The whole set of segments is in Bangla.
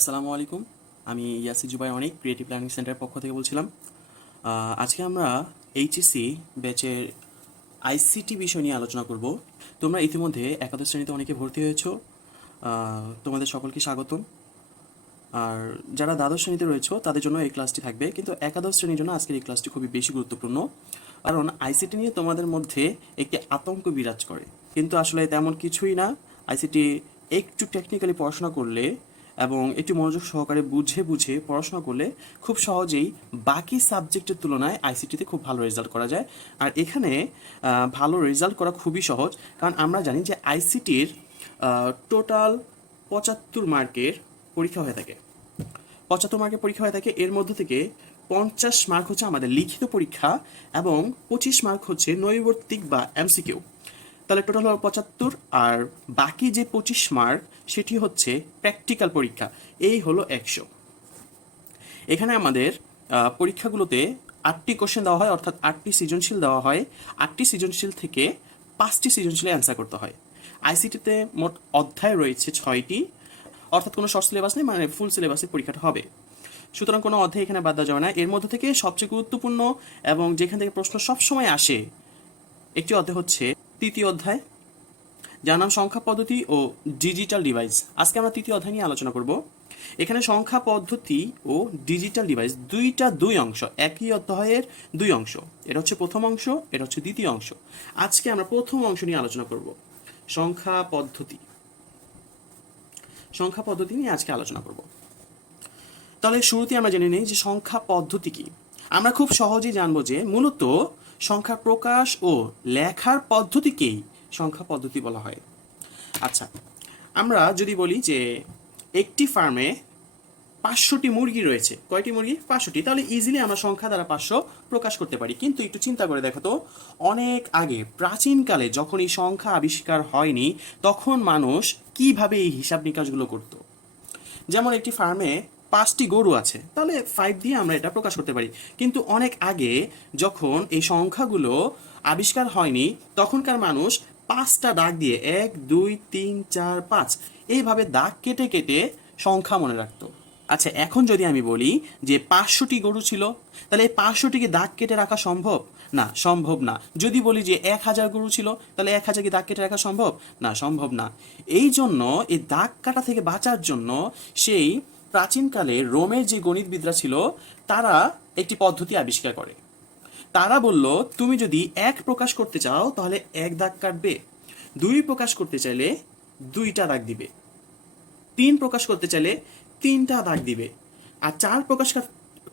আসসালামু আলাইকুম। আমি ইয়াসি জুবাই অনেক ক্রিয়েটিভ লার্নিং সেন্টারের পক্ষ থেকে বলছিলাম। আজকে আমরা এইচএসসি ব্যাচের আইসিটি বিষয় নিয়ে আলোচনা করব। তোমরা ইতিমধ্যে একাদশ শ্রেণীতে অনেকে ভর্তি হয়েছো। তোমাদের সকলকে স্বাগতম। আর যারা দ্বাদশ শ্রেণীতে রয়েছে তাদের জন্য এই ক্লাসটি থাকবে, কিন্তু একাদশ শ্রেণীর জন্য আজকের এই ক্লাসটি খুবই বেশি গুরুত্বপূর্ণ, কারণ আইসিটি নিয়ে তোমাদের মধ্যে একটি আতঙ্ক বিরাজ করে, কিন্তু আসলে তেমন কিছুই না। আইসিটি একটু টেকনিক্যালি পড়াশোনা করলে এবং একটু মনোযোগ সহকারে বুঝে বুঝে পড়াশোনা করলে খুব সহজেই বাকি সাবজেক্টের তুলনায় আইসিটিতে খুব ভালো রেজাল্ট করা যায়। আর এখানে ভালো রেজাল্ট করা খুবই সহজ, কারণ আমরা জানি যে আইসিটির টোটাল 75 মার্কের পরীক্ষা হয়ে থাকে। 75 মার্কের পরীক্ষা হয়ে থাকে, এর মধ্যে থেকে 50 মার্ক হচ্ছে আমাদের লিখিত পরীক্ষা এবং 25 মার্ক হচ্ছে নৈর্ব্যক্তিক বা এমসিকিউ। তাহলে টোটাল হলো 75, আর বাকি যে 25 মার্ক সেটি হচ্ছে প্র্যাকটিক্যাল পরীক্ষা। এই হলো 100। এখানে আমাদের পরীক্ষাগুলোতে 8টি কোশ্চেন দেওয়া হয়, অর্থাৎ 8টি সৃজনশীল দেওয়া হয়। 8টি সৃজনশীল থেকে 5টি সৃজনশীলে অ্যান্সার করতে হয়। আইসিটিতে মোট অধ্যায় রয়েছে 6টি, অর্থাৎ কোনো শর্ট সিলেবাস নেই, মানে ফুল সিলেবাসে পরীক্ষাটা হবে। সুতরাং কোনো অধ্যায় এখানে বাদ দেওয়া যাবে না। এর মধ্যে থেকে সবচেয়ে গুরুত্বপূর্ণ এবং যেখান থেকে প্রশ্ন সবসময় আসে একটি অধ্যায় হচ্ছে তৃতীয় অধ্যায়, যার নাম সংখ্যা পদ্ধতি ও ডিজিটাল ডিভাইস। আজকে আমরা তৃতীয় অধ্যায় নিয়ে আলোচনা করব। এখানে সংখ্যা পদ্ধতি ও ডিজিটাল ডিভাইস দুই অংশ, একই অধ্যায়ের দুই অংশ। এটা হচ্ছে প্রথম অংশ, এটা হচ্ছে দ্বিতীয় অংশ। আজকে আমরা প্রথম অংশ নিয়ে আলোচনা করব, সংখ্যা পদ্ধতি। সংখ্যা পদ্ধতি নিয়ে আজকে আলোচনা করব। তাহলে শুরুতে আমরা জেনে নিই যে সংখ্যা পদ্ধতি কি। আমরা খুব সহজেই জানবো যে মূলত সংখ্যার প্রকাশ ও লেখার পদ্ধতিকেই সংখ্যা পদ্ধতি বলা হয়। আচ্ছা, আমরা যদি বলি যে একটি ফার্মে 500টি মুরগি রয়েছে, কয়টি মুরগি? 500টি। তাহলে ইজিলি আমরা সংখ্যা দ্বারা 500 প্রকাশ করতে পারি। কিন্তু একটু চিন্তা করে দেখো তো, অনেক আগে প্রাচীনকালে যখন এই সংখ্যা আবিষ্কার হয়নি, তখন মানুষ কিভাবে এই হিসাব নিকাশগুলো করতো? যেমন একটি ফার্মে 5টি গরু আছে, তাহলে 5 দিয়ে আমরা এটা প্রকাশ করতে পারি। কিন্তু অনেক আগে যখন এই সংখ্যাগুলো আবিষ্কার হয়নি, তখনকার মানুষ 5টা দাগ দিয়ে 1 2 3 4 5 এইভাবে দাগ কেটে কেটে সংখ্যা মনে রাখতো। আচ্ছা, এখন যদি আমি বলি যে 500টি গরু ছিল, তাহলে এই 500টিকে দাগ কেটে রাখা সম্ভব? না, সম্ভব না। যদি বলি যে 1000 গরু ছিল, তাহলে 1000 কি দাগ কেটে রাখা সম্ভব? না, সম্ভব না। এই জন্য এই দাগ কাটা থেকে বাঁচার জন্য সেই প্রাচীনকালে রোমের যে গণিতবিদরা ছিল, তারা একটি পদ্ধতি আবিষ্কার করে। তারা বলল, তুমি যদি 1 প্রকাশ করতে চাও তাহলে 1 দাগ কাটবে, 2 প্রকাশ করতে চাইলে 2টা দাগ দিবে, 3 প্রকাশ করতে চাইলে 3টা দাগ দিবে, আর 4 প্রকাশ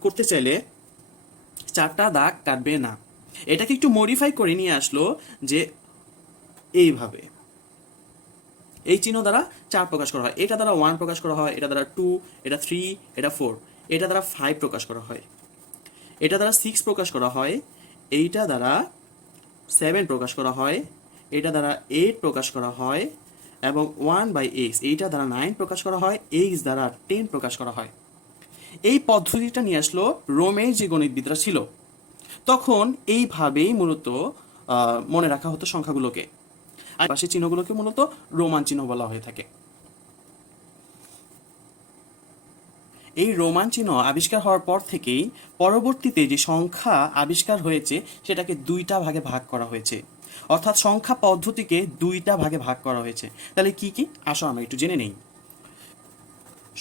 করতে চাইলে 4টা দাগ কাটবে না। এটাকে একটু মডিফাই করে নিয়ে আসলো যে এইভাবে এই চিহ্ন দ্বারা 4 প্রকাশ করা হয়, এটা দ্বারা 1 প্রকাশ করা হয়, এটা দ্বারা 2, এটা 3, এটা 4, এটা দ্বারা 5 প্রকাশ করা হয়, এটা দ্বারা 6 প্রকাশ করা হয়, এইটা দ্বারা 7 প্রকাশ করা হয়, এটা দ্বারা 8 প্রকাশ করা হয়, এবং 1/x এইটা দ্বারা 9 প্রকাশ করা হয়, x দ্বারা 10 প্রকাশ করা হয়। এই পদ্ধতিটা নিয়ে আসলো রোমের যে গণিতবিদরা ছিল। তখন এইভাবেই মূলত মনে রাখা হতো সংখ্যাগুলোকে, আর পাশের চিহ্নগুলোকে মূলত রোমান চিহ্ন বলা হয়ে থাকে। এই রোমান চিহ্ন আবিষ্কার হওয়ার পর থেকেই পরবর্তীতে যে সংখ্যা আবিষ্কার হয়েছে সেটাকে 2টা ভাগে ভাগ করা হয়েছে, অর্থাৎ সংখ্যা পদ্ধতিকে 2টা ভাগে ভাগ করা হয়েছে। তাহলে কি কি? আসো আমরা একটু জেনে নেই।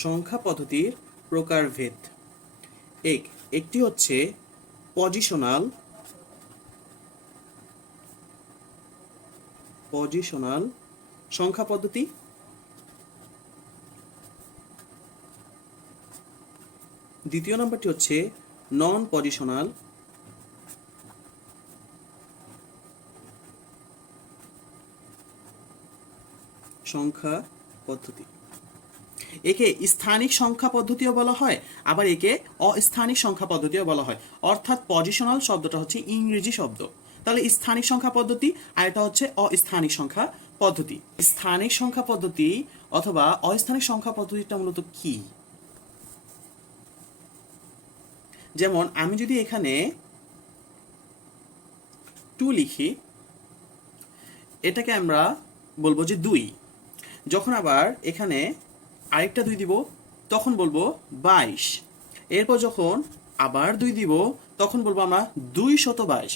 সংখ্যা পদ্ধতির প্রকারভেদ। একটি হচ্ছে পজিশনাল সংখ্যা পদ্ধতি, দ্বিতীয় নম্বরটি হচ্ছে নন পজিশনাল সংখ্যা পদ্ধতি। একে স্থানিক সংখ্যা পদ্ধতিও বলা হয়, আবার একে অস্থানিক সংখ্যা পদ্ধতিও বলা হয়। অর্থাৎ পজিশনাল শব্দটা হচ্ছে ইংরেজি শব্দ, তাহলে স্থানিক সংখ্যা পদ্ধতি, আর এটা হচ্ছে অস্থানিক সংখ্যা পদ্ধতি। স্থানিক সংখ্যা পদ্ধতি অথবা অস্থানিক সংখ্যা পদ্ধতিটা মূলত কি? যেমন আমি যদি এখানে 2 লিখি, এটাকে আমরা বলবো যে 2। যখন আবার এখানে আরেকটা 2 দিব, তখন বলবো 22। এরপর যখন আবার 2 দিব তখন বলবো আমরা 222।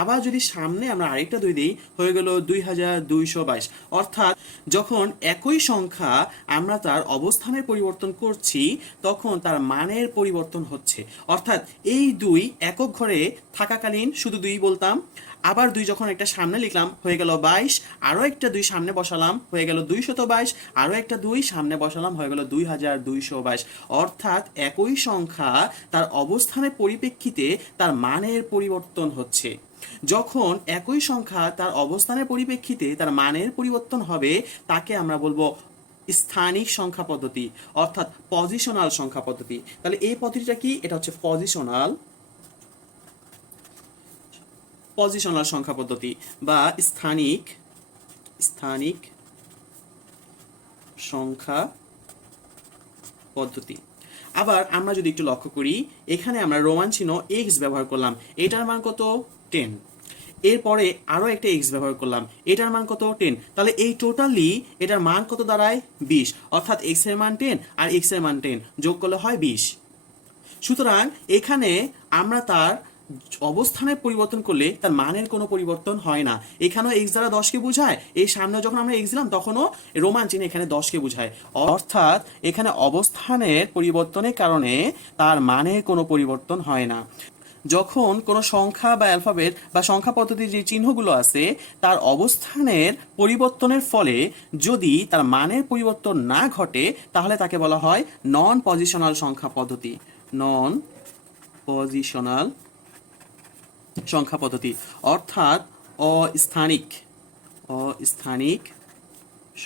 আবার যদি সামনে আমরা আরেকটা 2 দিই হয়ে গেল 2222। অর্থাৎ যখন একই সংখ্যা আমরা তার অবস্থানের পরিবর্তন করছি তখন তার মানের পরিবর্তন হচ্ছে। অর্থাৎ এই 2 একক ঘরে থাকাকালীন শুধু 2 বলতাম, আবার 2 যখন একটা সামনে লিখলাম হয়ে গেল 22, আরও একটা 2 সামনে বসালাম হয়ে গেল 222, আরও একটা 2 সামনে বসালাম হয়ে গেল 2222। অর্থাৎ একই সংখ্যা তার অবস্থানের পরিপ্রেক্ষিতে তার মানের পরিবর্তন হচ্ছে। যখন একই সংখ্যা তার অবস্থানের পরিপ্রেক্ষিতে তার মানের পরিবর্তন হবে তাকে আমরা বলবো স্থানিক সংখ্যা পদ্ধতি, অর্থাৎ পজিশনাল সংখ্যা পদ্ধতি। তাহলে এই পদ্ধতিটা কি? এটা হচ্ছে পজিশনাল সংখ্যা পদ্ধতি বা স্থানিক সংখ্যা পদ্ধতি। আবার আমরা যদি একটু লক্ষ্য করি, এখানে আমরা রোমান চিহ্ন x ব্যবহার করলাম, এটার মান কত? 10। এরপরে আরও একটা x ব্যবহার করলাম, এটার মান কত? 10। তাহলে এই টোটালি এটার মান কত দাঁড়ায়? 20। অর্থাৎ x এর মান 10 আর x এর মান 10 যোগ করলে হয় 20। সুতরাং এখানে আমরা তার অবস্থানের পরিবর্তন করলে তার মানের কোনো পরিবর্তন হয় না। এখানেও x দ্বারা 10কে বোঝায়, এই সামনে যখন আমরা x দিলাম তখনও রোমান চিহ্ন এখানে 10কে বোঝায়। অর্থাৎ এখানে অবস্থানের পরিবর্তনের কারণে তার মানের কোনো পরিবর্তন হয় না। যখন কোনো সংখ্যা বা অ্যালফাবেট বা সংখ্যা পদ্ধতির যে চিহ্নগুলো আছে তার অবস্থানের পরিবর্তনের ফলে যদি তার মানের পরিবর্তন না ঘটে তাহলে তাকে বলা হয় নন পজিশনাল সংখ্যা পদ্ধতি। নন পজিশনাল সংখ্যা পদ্ধতি অর্থাৎ অস্থানিক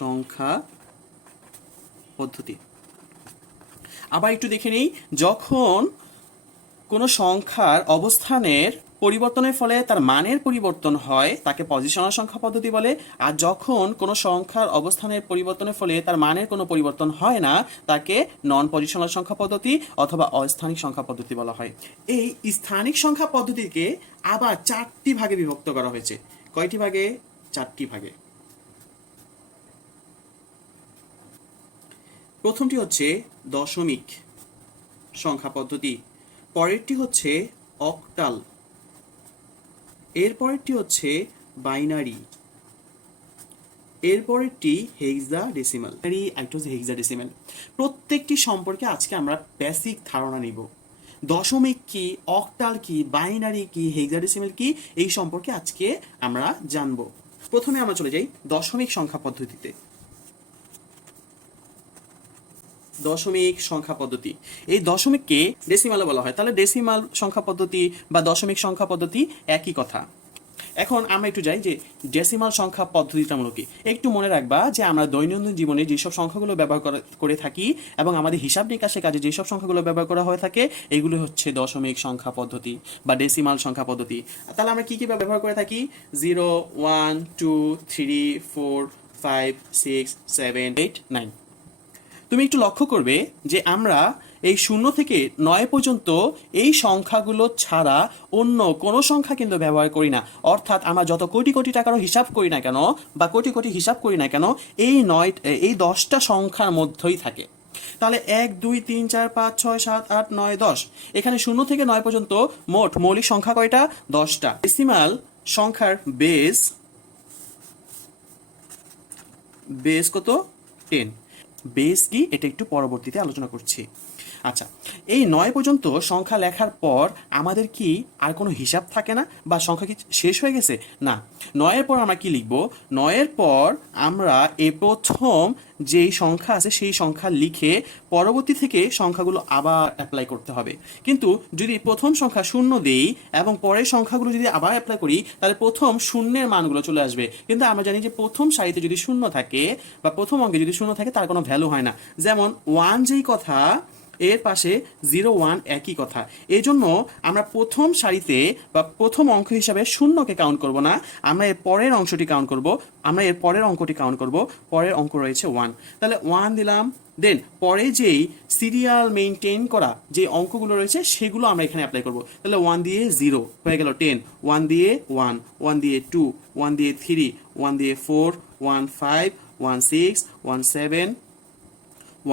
সংখ্যা পদ্ধতি। আবার একটু দেখে নিই, যখন কোনো সংখ্যার অবস্থানের পরিবর্তনের ফলে তার মানের পরিবর্তন হয় তাকে পজিশনাল সংখ্যা পদ্ধতি বলে, আর যখন কোনো সংখ্যার অবস্থানের পরিবর্তনের ফলে তার মানের কোনো পরিবর্তন হয় না তাকে নন পজিশনাল সংখ্যা পদ্ধতি অথবা অস্থানিক সংখ্যা পদ্ধতি বলা হয়। এই স্থানিক সংখ্যা পদ্ধতিকে আবার 4টি ভাগে বিভক্ত করা হয়েছে। কয়টি ভাগে? 4টি ভাগে। প্রথমটি হচ্ছে দশমিক সংখ্যা পদ্ধতি, পরেরটি হচ্ছে অক্টাল, এরপরেরটি হচ্ছে বাইনারি, এরপরেরটি হেক্সাডেসিমাল। হেক্সাডেসিমাল প্রত্যেকটি সম্পর্কে আজকে আমরা বেসিক ধারণা নিব। দশমিক কি, অক্টাল কি, বাইনারি কি, হেক্সাডেসিমাল কি, এই সম্পর্কে আজকে আমরা জানব। প্রথমে আমরা চলে যাই দশমিক সংখ্যা পদ্ধতিতে। দশমিক সংখ্যা পদ্ধতি, এই দশমিককে ডেসিমালও বলা হয়। তাহলে ডেসিমাল সংখ্যা পদ্ধতি বা দশমিক সংখ্যা পদ্ধতি একই কথা। এখন আমরা একটু যাই যে ডেসিমাল সংখ্যা পদ্ধতিটা মূলত কি। একটু মনে রাখবা যে আমরা দৈনন্দিন জীবনে যেসব সংখ্যাগুলো ব্যবহার করে থাকি এবং আমাদের হিসাব নিকাশের কাজে যেসব সংখ্যাগুলো ব্যবহার করা হয়ে থাকে এগুলো হচ্ছে দশমিক সংখ্যা পদ্ধতি বা ডেসিমাল সংখ্যা পদ্ধতি। তাহলে আমরা কি কি ব্যবহার করে থাকি? 0, 1, 2, 3, 4, 5, 6, 7, 8, 9। তুমি একটু লক্ষ্য করবে যে আমরা এই 0 থেকে 9 পর্যন্ত এই সংখ্যাগুলো ছাড়া অন্য কোনো সংখ্যা কিন্তু ব্যবহার করি না। অর্থাৎ আমরা যত কোটি কোটি টাকারও হিসাব করি না কেন বা কোটি কোটি হিসাব করি না কেন এই 10টা সংখ্যার মধ্যেই থাকে। তাহলে 1, 2, 3, 4, 5, 6, 7, 8, 9, 10, এখানে 0 থেকে 9 পর্যন্ত মোট মৌলিক সংখ্যা কয়টা? 10টা। ডেসিমাল সংখ্যার বেস কত? 10। বেস কি এটা একটু পরবর্তীতে আলোচনা করছি। আচ্ছা, এই 9 পর্যন্ত সংখ্যা লেখার পর আমাদের কি আর কোনো হিসাব থাকে না বা সংখ্যা কি শেষ হয়ে গেছে? না, 9-এর পর আমরা কি লিখব? 9-এর পর আমরা এই প্রথম যেই সংখ্যা আছে সেই সংখ্যা লিখে পরবর্তী থেকে সংখ্যাগুলো আবার অ্যাপ্লাই করতে হবে। কিন্তু যদি প্রথম সংখ্যা 0 দেই এবং পরের সংখ্যাগুলো যদি আবার অ্যাপ্লাই করি তাহলে প্রথম শূন্যের মানগুলো চলে আসবে। কিন্তু আমরা জানি যে প্রথম সারিতে যদি 0 থাকে বা প্রথম অঙ্কে যদি 0 থাকে তার কোনো ভ্যালু হয় না। যেমন 1 যেই কথা এর পাশে 0, 1 একই কথা। এই জন্য আমরা প্রথম সারিতে বা প্রথম অঙ্ক হিসাবে 0কে কাউন্ট করব না, আমরা এর পরের অংশটি কাউন্ট করব, আমরা এর পরের অঙ্কটি কাউন্ট করব। পরের অঙ্ক রয়েছে 1, তাহলে 1 দিলাম। দেন পরে যেই সিরিয়াল মেইনটেইন করা যে অঙ্কগুলো রয়েছে সেগুলো আমরা এখানে অ্যাপ্লাই করব। তাহলে 1 দিয়ে 0 হয়ে গেল 10, 1 দিয়ে 1, 1 দিয়ে 2, 1 দিয়ে 3, 1 দিয়ে 4, 1 5, 1 6, 1 7,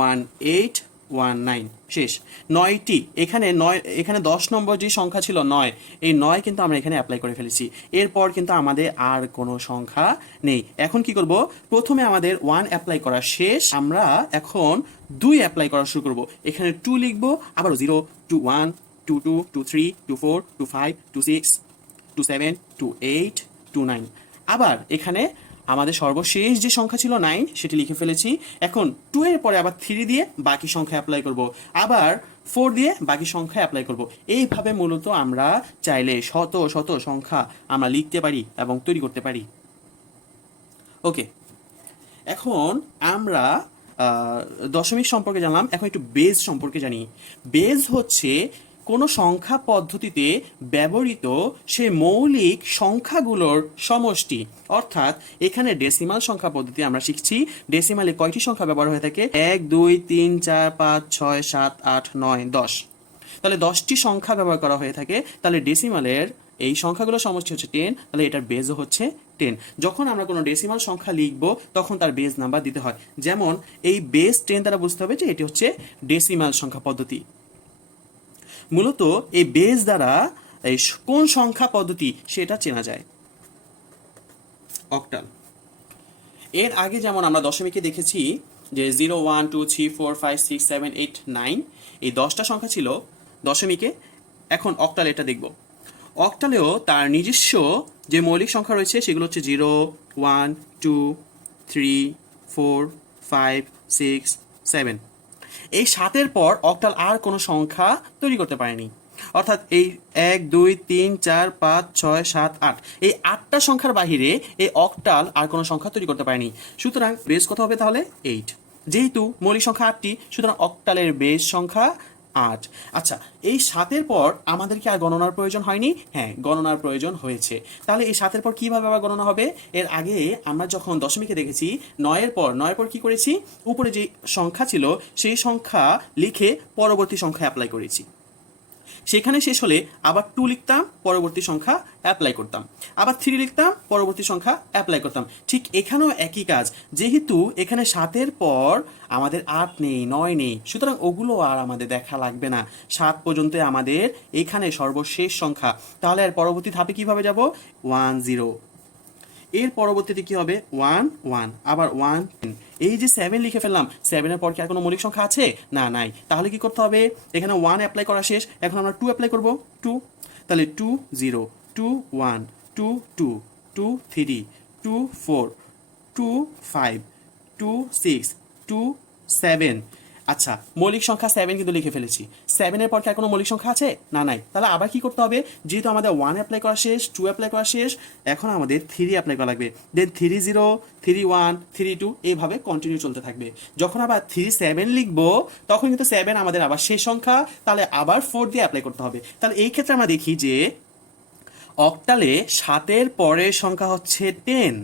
1 8, 19 শেষ। 9টি এখানে 9, এখানে 10 নম্বর যে সংখ্যা ছিল 9, এই 9 কিন্তু আমরা এখানে অ্যাপ্লাই করে ফেলেছি। এরপর কিন্তু আমাদের আর কোনো সংখ্যা নেই। এখন কি করব, প্রথমে আমাদের 1 অ্যাপ্লাই করা শেষ, আমরা এখন 2 অ্যাপ্লাই করা শুরু করব। এখানে 2 লিখব, আবার 0 2 1 2 2 2 3 2 4 2 5 2 6 2 7 2 8 2 9। আবার এখানে আমাদের সর্বশেষ যে সংখ্যা ছিল 9 সেটি লিখে ফেলেছি। এখন 2 এর পরে আবার 3 দিয়ে বাকি সংখ্যা অ্যাপ্লাই করব, আবার 4 দিয়ে বাকি সংখ্যা অ্যাপ্লাই করব। এইভাবে মূলত আমরা চাইলে শত শত সংখ্যা আমরা লিখতে পারি এবং তৈরি করতে পারি। ওকে, এখন আমরা দশমিক সম্পর্কে জানলাম, এখন একটু বেজ সম্পর্কে জানি। বেজ হচ্ছে কোনো সংখ্যা পদ্ধতিতে ব্যবহৃত সেই মৌলিক সংখ্যাগুলোর সমষ্টি। অর্থাৎ এখানে ডেসিমাল সংখ্যা পদ্ধতি আমরা শিখছি। ডেসিমালে কয়টি সংখ্যা ব্যবহার হয়ে থাকে? 1 2 3 4 5 6 7 8 9 10। তাহলে 10টি সংখ্যা ব্যবহার করা হয়ে থাকে। তাহলে ডেসিমালের এই সংখ্যাগুলোর সমষ্টি হচ্ছে 10, তাহলে এটার বেজও হচ্ছে 10। যখন আমরা কোনো ডেসিমাল সংখ্যা লিখব তখন তার বেজ নাম্বার দিতে হয়। যেমন এই বেজ 10 দ্বারা বুঝতে হবে যে এটি হচ্ছে ডেসিমাল সংখ্যা পদ্ধতি। মূলত এই বেজ দ্বারা এই কোন সংখ্যা পদ্ধতি সেটা চেনা যায়। অক্টাল। এর আগে যেমন আমরা দশমিকে দেখেছি যে 0 1 2 3 4 5 6 7 8 9, এই 10টা সংখ্যা ছিল দশমিকে। এখন অক্টাল এটা দেখব। অক্টালেও তার নিজস্ব যে মৌলিক সংখ্যা রয়েছে সেগুলো হচ্ছে 0 1 2 3 4 5 6 7। এই 7-এর পর অক্টাল আর কোনো সংখ্যা তৈরি করতে পারেনি। অর্থাৎ এই 1 2 3 4 5 6 7 8, এই 8টা সংখ্যার বাহিরে এই অক্টাল আর কোনো সংখ্যা তৈরি করতে পারেনি। সুতরাং বেস কত হবে তাহলে? 8। যেহেতু মৌলিক সংখ্যা 8টি, সুতরাং অক্টালের বেস সংখ্যা 8। আচ্ছা, এই 7-এর পর আমাদের কি আর গণনার প্রয়োজন হয়নি? হ্যাঁ, গণনার প্রয়োজন হয়েছে। তাহলে এই 7-এর পর কিভাবে আবার গণনা হবে? এর আগে আমরা যখন দশমিকে দেখেছি 9-এর পর কি করেছি? উপরে যে সংখ্যা ছিল সেই সংখ্যা লিখে পরবর্তী সংখ্যা অ্যাপ্লাই করেছি। সেখানে শেষ হলে আবার 2 লিখতাম, পরবর্তী সংখ্যা অ্যাপ্লাই করতাম, আবার 3 লিখতাম, পরবর্তী সংখ্যা অ্যাপ্লাই করতাম। ঠিক এখানেও একই কাজ। যেহেতু এখানে 7-এর পর আমাদের 8 নেই, 9 নেই, সুতরাং ওগুলো আর আমাদের দেখা লাগবে না। 7 পর্যন্ত আমাদের এখানে সর্বশেষ সংখ্যা। তাহলে আর পরবর্তী ধাপে কিভাবে যাব? 1 0। এর পরবর্তীতে কি হবে? 1 1, আবার 1 10। এই যে 7 লিখে ফেললাম, 7-এর পর কি আর কোনো মৌলিক সংখ্যা আছে? না, নাই। তাহলে কি করতে হবে? এখানে 1 অ্যাপ্লাই করা শেষ, এখন আমরা 2 অ্যাপ্লাই করব। 2, তাহলে 2 0 2 1 2 2 2 3 2 4 2 5 2 6 2 7। আচ্ছা, মৌলিক সংখ্যা 7 কিন্তু লিখে ফেলেছি। 7-এর পর কি আর কোনো মৌলিক সংখ্যা আছে? না, নাই। তাহলে আবার কি করতে হবে? যেহেতু আমাদের 1 অ্যাপ্লাই করা শেষ, 2 অ্যাপ্লাই করা শেষ, এখন আমাদের 3 অ্যাপ্লাই করা লাগবে। দেন 3 0 3 1 3 2, এইভাবে কন্টিনিউ চলতে থাকবে। যখন আবার 3 7 লিখবো তখন কিন্তু 7 আমাদের আবার শেষ সংখ্যা, তাহলে আবার 4 দিয়ে অ্যাপ্লাই করতে হবে। তাহলে এই ক্ষেত্রে আমরা দেখি যে অক্টালে 7-এর পরের সংখ্যা হচ্ছে 10,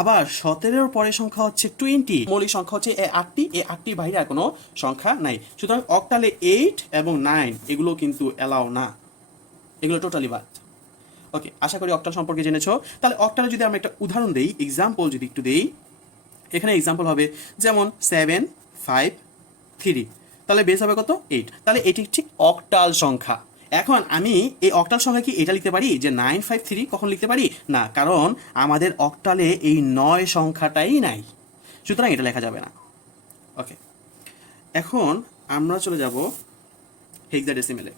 আবার 17-এর পরের সংখ্যা হচ্ছে 20। মৌলিক সংখ্যা হচ্ছে এই 8টি, এই 8টির বাইরে আর কোনো সংখ্যা নাই। সুতরাং অক্টালে 8 এবং 9 এগুলো কিন্তু অ্যালাউ না, এগুলো টোটালি বাদ। ওকে, আশা করি অক্টাল সম্পর্কে জেনেছো। তাহলে অক্টালে যদি আমরা একটা উদাহরণ দেই, এক্সাম্পল যদি একটু দেই, এখানে এক্সাম্পল হবে যেমন 7 5 3, তাহলে বেস হবে কত? 8। তাহলে এটি ঠিক অক্টাল সংখ্যা। এখন আমি এই অক্টাল সংখ্যা কি এটা লিখতে পারি যে 953? কখন লিখতে পারি না, কারণ আমাদের অক্টালে এই 9 সংখ্যাটাই নাই, সুতরাং এটা লেখা যাবে না। ওকে, এখন আমরা চলে যাব হেক্সাডেসিমেলে।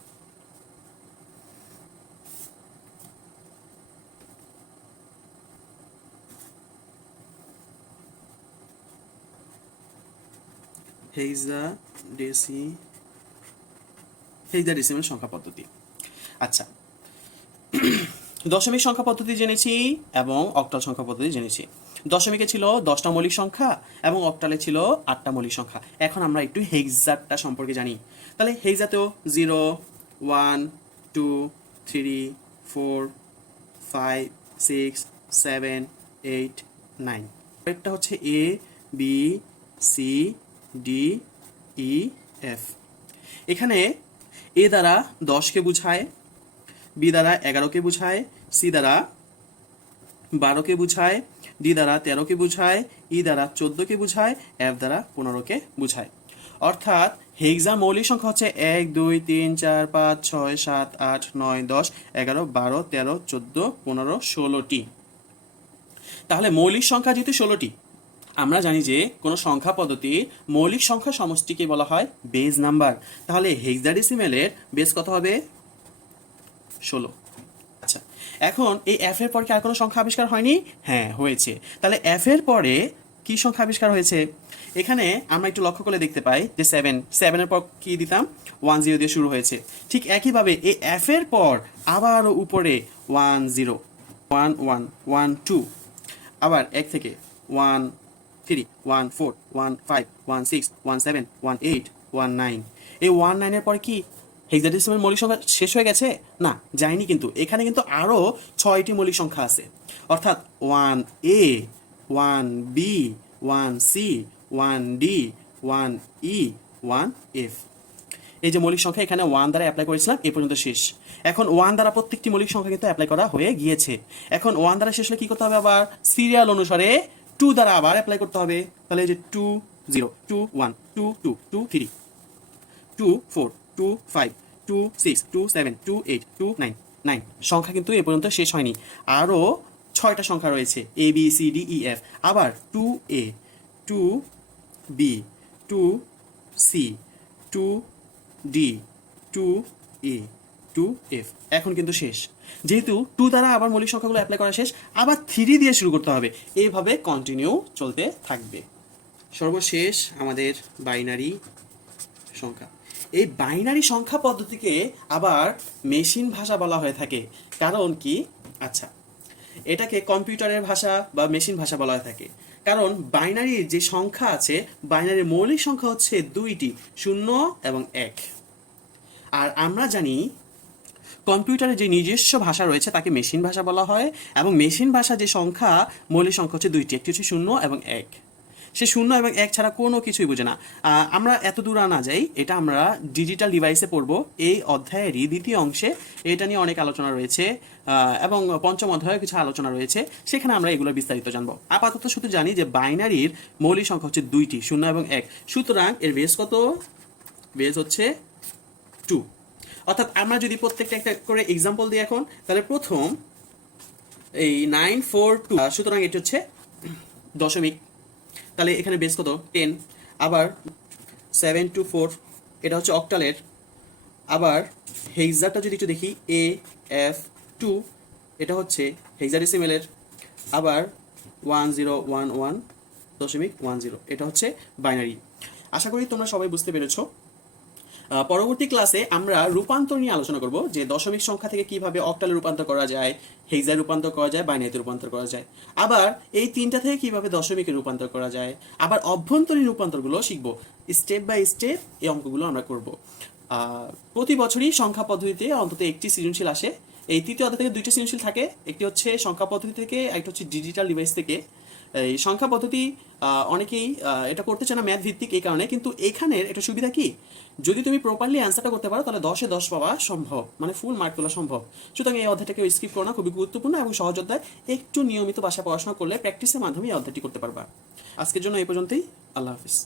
হেক্সাডেসিমেল সংখ্যা পদ্ধতি। আচ্ছা, দশমিক সংখ্যা পদ্ধতি জেনেছি এবং অক্টাল সংখ্যা পদ্ধতি জেনেছি। দশমিকে ছিল 10টা মৌলিক সংখ্যা এবং অক্টালে ছিল 8টা মৌলিক সংখ্যা। এখন আমরা একটু হেক্সাটা সম্পর্কে জানি। তাহলে হেক্সাতেও 0 1 2 3 4 5 6 7 8 9। একটা হচ্ছে A B C D E F। এখানে এ দ্বারা 10কে বোঝায়, বি দ্বারা 11কে বোঝায়, সি দ্বারা 12কে বোঝায়, ডি দ্বারা 13কে বোঝায়, ই দ্বারা 14কে বোঝায়, এফ দ্বারা 15কে বোঝায়। অর্থাৎ হেক্সা মৌলিক সংখ্যা হচ্ছে 1 2 3 4 5 6 7 8 9 10 11 12 13 14 15 16টি। তাহলে মৌলিক সংখ্যা যেহেতু 16টি, আমরা জানি যে কোনো সংখ্যা পদ্ধতি মৌলিক সংখ্যা সমষ্টিকে বলা হয় বেজ নাম্বার। তাহলে হেক্সাডেসিমেলের বেজ কত হবে? 16। আচ্ছা, এখন এই এফ এর পর কি আর কোনো সংখ্যা আবিষ্কার হয়নি? হ্যাঁ, হয়েছে। তাহলে এফ এর পরে কি সংখ্যা আবিষ্কার হয়েছে? এখানে আমরা একটু লক্ষ্য করলে দেখতে পাই যে 7 এর পর কি দিতাম? 1 0 দিয়ে শুরু হয়েছে। ঠিক একইভাবে এই এফ এর পর আবারও উপরে 1 0 1 1 1 2, আবার এক থেকে 1 3 1 4 1 5 1 6 1 7 1 8 1 9। এই 1 9 এর পরে কি হেক্সাডেসিমাল মৌলিক সংখ্যা শেষ হয়ে গেছে? না, যায়নি। কিন্তু এখানে কিন্তু আরও 6টি মৌলিক সংখ্যা আছে। অর্থাৎ 1a 1b 1c 1d 1e 1f। এই যে মৌলিক সংখ্যা এখানে 1 দ্বারা অ্যাপ্লাই করেছিলাম, এ পর্যন্ত শেষ। এখন 1 দ্বারা প্রত্যেকটি মৌলিক সংখ্যা কিন্তু অ্যাপ্লাই করা হয়ে গিয়েছে। এখন 1 দ্বারা শেষ হলে কি করতে হবে? আবার সিরিয়াল অনুসারে 2 দ্বারা আবার অ্যাপ্লাই করতে হবে। তাহলে এই যে 2 0 2 1 2 2 2 3 2 4 2 5 2 6 2 7 2 8 2 9 9 সংখ্যা কিন্তু এ পর্যন্ত শেষ হয়নি। আরও 6টা সংখ্যা রয়েছে, A B C D E F. আবার 2a 2b 2c 2d 2e 2f। এখন কিন্তু শেষ। যেহেতু 2 দ্বারা আবার মৌলিক সংখ্যাগুলো অ্যাপ্লাই করা শেষ, আবার 3 দিয়ে শুরু করতে হবে। এইভাবে কন্টিনিউ চলতে থাকবে। সর্বশেষ আমাদের বাইনারি সংখ্যা। এই বাইনারি সংখ্যা পদ্ধতিকে আবার মেশিন ভাষা বলা হয়ে থাকে। কারণ কি? আচ্ছা, এটাকে কম্পিউটারের ভাষা বা মেশিন ভাষা বলা হয়ে থাকে। কারণ বাইনারির যে সংখ্যা আছে, বাইনারির মৌলিক সংখ্যা হচ্ছে 2টি, 0 এবং 1। আর আমরা জানি কম্পিউটারের যে নিজস্ব ভাষা রয়েছে তাকে মেশিন ভাষা বলা হয়। এবং মেশিন ভাষা যে সংখ্যা মৌলিক সংখ্যা হচ্ছে 2টি, একটি হচ্ছে 0 এবং 1। সে 0 এবং 1 ছাড়া কোনো কিছুই বুঝে না। আমরা এত দূর না যাই, এটা আমরা ডিজিটাল ডিভাইসে পড়বো। এই অধ্যায়েরই দ্বিতীয় অংশে এটা নিয়ে অনেক আলোচনা রয়েছে, এবং পঞ্চম অধ্যায়ে কিছু আলোচনা রয়েছে, সেখানে আমরা এগুলো বিস্তারিত জানবো। আপাতত শুধু জানি যে বাইনারির মৌলিক সংখ্যা হচ্ছে 2টি, 0 এবং 1। সুতরাং এর বেস কত? বেস হচ্ছে 2। অর্থাৎ আমরা যদি প্রত্যেকটা একটা করে এক্সাম্পল দিই এখন, তাহলে প্রথম এই 942, সুতরাং এটা হচ্ছে দশমিক। তাহলে এখানে বেস কত? 10। আবার 724, এটা হচ্ছে অক্টালের। আবার হেক্সাটা যদি একটু দেখি, AF2, এটা হচ্ছে হেক্সাডেসিমেলের। আবার 1011.10, এটা হচ্ছে বাইনারি। আশা করি তোমরা সবাই বুঝতে পেরেছো। পরবর্তী ক্লাসে আমরা রূপান্তর নিয়ে আলোচনা করব, যে দশমিক সংখ্যা থেকে কিভাবে অক্টালে রূপান্তর করা যায়, হেক্সায় রূপান্তর করা যায়, বাইনারিতে রূপান্তর করা যায়। আবার এই 3টা থেকে কিভাবে দশমিকে রূপান্তর করা যায়। আবার অভ্যন্তরীণ রূপান্তরগুলো শিখব। স্টেপ বাই স্টেপ এই অঙ্কগুলো আমরা করব। প্রতি বছরই সংখ্যা পদ্ধতিতে অন্তত একটি সৃজনশীল আসে। এই তৃতীয় অধ্যায় থেকে 2টি সৃজনশীল থাকে, একটি হচ্ছে সংখ্যা পদ্ধতি থেকে, একটা হচ্ছে ডিজিটাল ডিভাইস থেকে। এই সংখ্যা পদ্ধতি অনেকেই এটা করতে চায় না, ম্যাথ ভিত্তিক, এই কারণে। কিন্তু এখানের একটা সুবিধা কি, যদি তুমি প্রপারলি অ্যান্সারটা করতে পারো তাহলে 10-এ 10 পাওয়া সম্ভব, মানে ফুল মার্ক তোলা সম্ভব। সুতরাং এই অধ্যায়টাকে স্কিপ করো না, খুবই গুরুত্বপূর্ণ এবং সহজ অধ্যায়। একটু নিয়মিত বাসায় পড়াশোনা করলে প্র্যাকটিসের মাধ্যমে এই অধ্যায়টি করতে পারবা। আজকের জন্য এই পর্যন্তই। আল্লাহ হাফিজ।